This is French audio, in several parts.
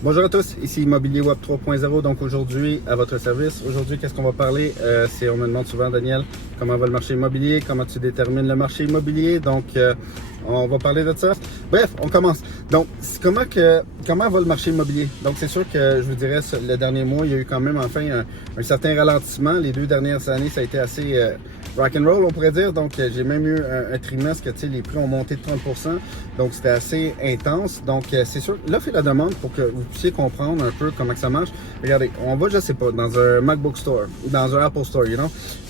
Bonjour à tous, ici Immobilier Web 3.0, donc aujourd'hui à votre service. Aujourd'hui, qu'est-ce qu'on va parler? On me demande souvent, Daniel, comment va le marché immobilier, comment tu détermines le marché immobilier, donc on va parler de ça. Bref, on commence. Donc, comment va le marché immobilier? Donc, c'est sûr que je vous dirais, le dernier mois, il y a eu quand même enfin un certain ralentissement. Les 2 dernières années, ça a été assez rock'n'roll, on pourrait dire. Donc, j'ai même eu un trimestre que les prix ont monté de 30%. Donc, c'était assez intense. Donc, c'est sûr, l'offre et la demande pour que vous puissiez comprendre un peu comment que ça marche. Regardez, on va, je sais pas, dans un MacBook Store, dans un Apple Store,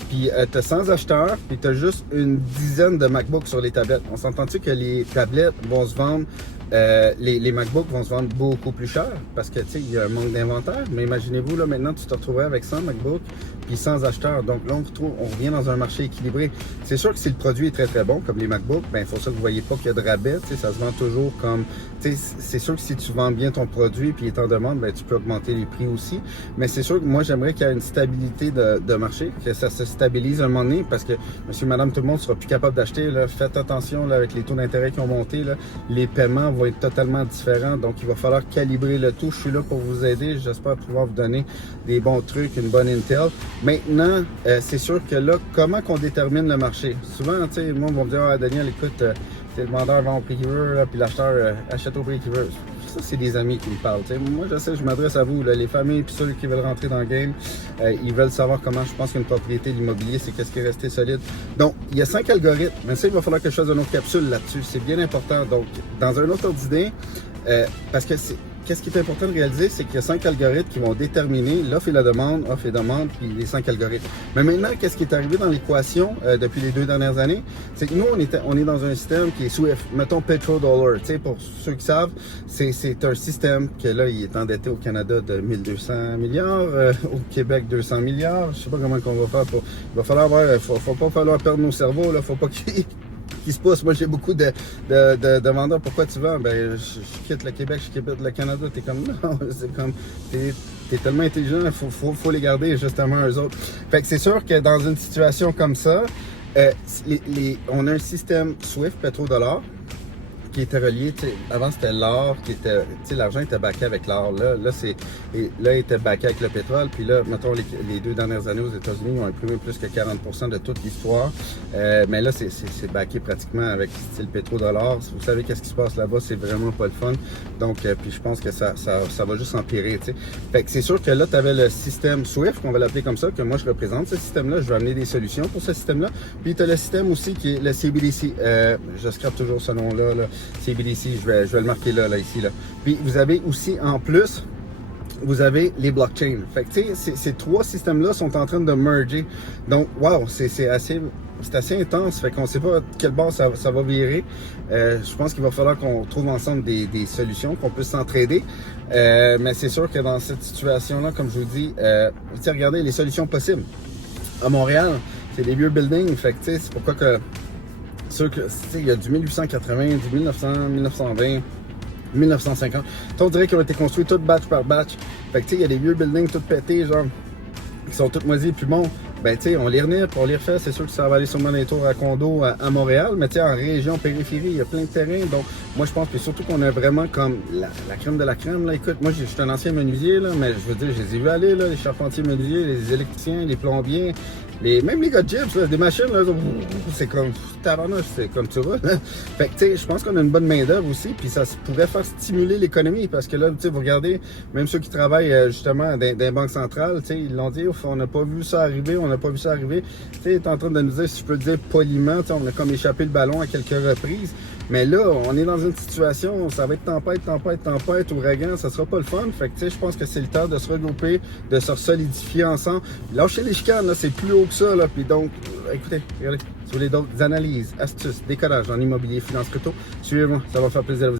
puis t'as 100 acheteurs, puis t'as juste une dizaine de MacBooks sur les tablettes. On s'entend-tu que les tablettes vont se vendre, les MacBooks vont se vendre beaucoup plus cher parce que, tu sais, il y a un manque d'inventaire. Mais imaginez-vous, là, maintenant, tu te retrouverais avec 100 MacBooks puis 100 acheteurs. Donc là, on revient dans un marché équilibré. C'est sûr que si le produit est très, très bon, comme les MacBooks, ben, il faut ça que vous voyez pas qu'il y a de rabais. Tu sais, ça se vend toujours comme, tu sais, c'est sûr que si tu vends bien ton produit puis il est en demande, ben, tu peux augmenter les prix aussi. Mais c'est sûr que moi, j'aimerais qu'il y ait une stabilité de marché, que ça se stabilise à un moment donné parce que monsieur, madame, tout le monde sera plus capable d'acheter. Faites attention là, avec les taux d'intérêt qui ont monté. Là, les paiements vont être totalement différents. Donc, il va falloir calibrer le tout. Je suis là pour vous aider. J'espère pouvoir vous donner des bons trucs, une bonne intel. Maintenant, c'est sûr que là, comment qu'on détermine le marché? Souvent, tu sais, le monde va me dire, ah, Daniel, écoute, le vendeur vend au prix qu'il veut, là, puis l'acheteur achète au prix qu'il veut. Ça, c'est des amis qui me parlent. T'sais. Moi, je sais, je m'adresse à vous, là, les familles, puis ceux qui veulent rentrer dans le game, ils veulent savoir comment je pense qu'une propriété, l'immobilier, c'est qu'est-ce qui est resté solide. Donc, il y a 5 algorithmes, mais ça, il va falloir que je fasse une autre capsule là-dessus. C'est bien important. Donc, dans un autre ordre d'idée, parce que qu'est-ce qui est important de réaliser, c'est qu'il y a 5 algorithmes qui vont déterminer l'offre et la demande, puis les 5 algorithmes. Mais maintenant, qu'est-ce qui est arrivé dans l'équation depuis les 2 dernières années? C'est que nous, on est dans un système qui est SWIFT, mettons petrodollar. Tu sais, pour ceux qui savent, c'est un système que là, il est endetté au Canada de 1200 milliards, au Québec 200 milliards. Je sais pas comment on va faire pour. Il va falloir faut pas falloir perdre nos cerveaux, là, faut pas qu'il qui se passe. Moi, j'ai beaucoup de vendeurs. Pourquoi tu vends? Ben, je quitte le Québec, je quitte le Canada. T'es comme, non, c'est comme, t'es tellement intelligent, faut les garder, justement, eux autres. Fait que c'est sûr que dans une situation comme ça, on a un système SWIFT, pétrodollar, qui était relié, avant c'était l'or qui était, l'argent était backé avec l'or. Là, il était backé avec le pétrole. Puis là, mettons, les 2 dernières années aux États-Unis, ils ont imprimé plus que 40% de toute l'histoire. Mais là, c'est backé pratiquement avec le pétrodollar. Vous savez qu'est-ce qui se passe là-bas, c'est vraiment pas le fun. Donc, puis je pense que ça va juste empirer, tu sais. Fait que c'est sûr que là, tu avais le système SWIFT, qu'on va l'appeler comme ça, que moi je représente ce système-là. Je vais amener des solutions pour ce système-là. Puis tu as le système aussi qui est le CBDC. Je scrape toujours ce nom-là, là. CBDC, je vais le marquer là, ici. Là. Puis vous avez aussi en plus, vous avez les blockchains. Fait que tu sais, ces 3 systèmes-là sont en train de merger. Donc, wow, c'est assez intense. Fait qu'on ne sait pas de quel bord ça va virer. Je pense qu'il va falloir qu'on trouve ensemble des solutions, qu'on puisse s'entraider. Mais c'est sûr que dans cette situation-là, comme je vous dis, regardez les solutions possibles. À Montréal, c'est des vieux buildings. Fait que tu sais, c'est pourquoi que il y a du 1880, du 1900, 1920, 1950. On dirait qu'ils ont été construits tout batch par batch. Fait que tu sais, il y a des vieux buildings tout pétés, genre, qui sont tous moisis. Puis bon, ben tu sais, on les renipe, on les refait. C'est sûr que ça va aller sûrement dans les tours à condo à Montréal. Mais tu sais, en région, périphérie, il y a plein de terrains. Donc, moi, je pense que surtout qu'on a vraiment comme la crème de la crème. Là, écoute, moi, je suis un ancien menuisier, là, mais je veux dire, je les ai vus aller, là, les charpentiers menuisiers, les électriciens, les plombiers. Même les gars de gyps, des machines, là, c'est comme tabarnouche, c'est comme tu vois. Fait que, tu sais, je pense qu'on a une bonne main-d'œuvre aussi, puis ça pourrait faire stimuler l'économie, parce que là, tu sais, vous regardez, même ceux qui travaillent justement dans les banques centrales, tu sais, ils l'ont dit, on n'a pas vu ça arriver, Tu sais, il est en train de nous dire, si je peux le dire poliment, tu sais, on a comme échappé le ballon à quelques reprises. Mais là, on est dans une situation où ça va être tempête, ouragan, ça sera pas le fun. Fait que, tu sais, je pense que c'est le temps de se regrouper, de se solidifier ensemble. Lâchez les chicanes, là, c'est plus haut que ça, là. Puis donc, écoutez, regardez, si vous voulez d'autres analyses, astuces, décollage en immobilier, finance crypto, suivez-moi, ça va faire plaisir à vous.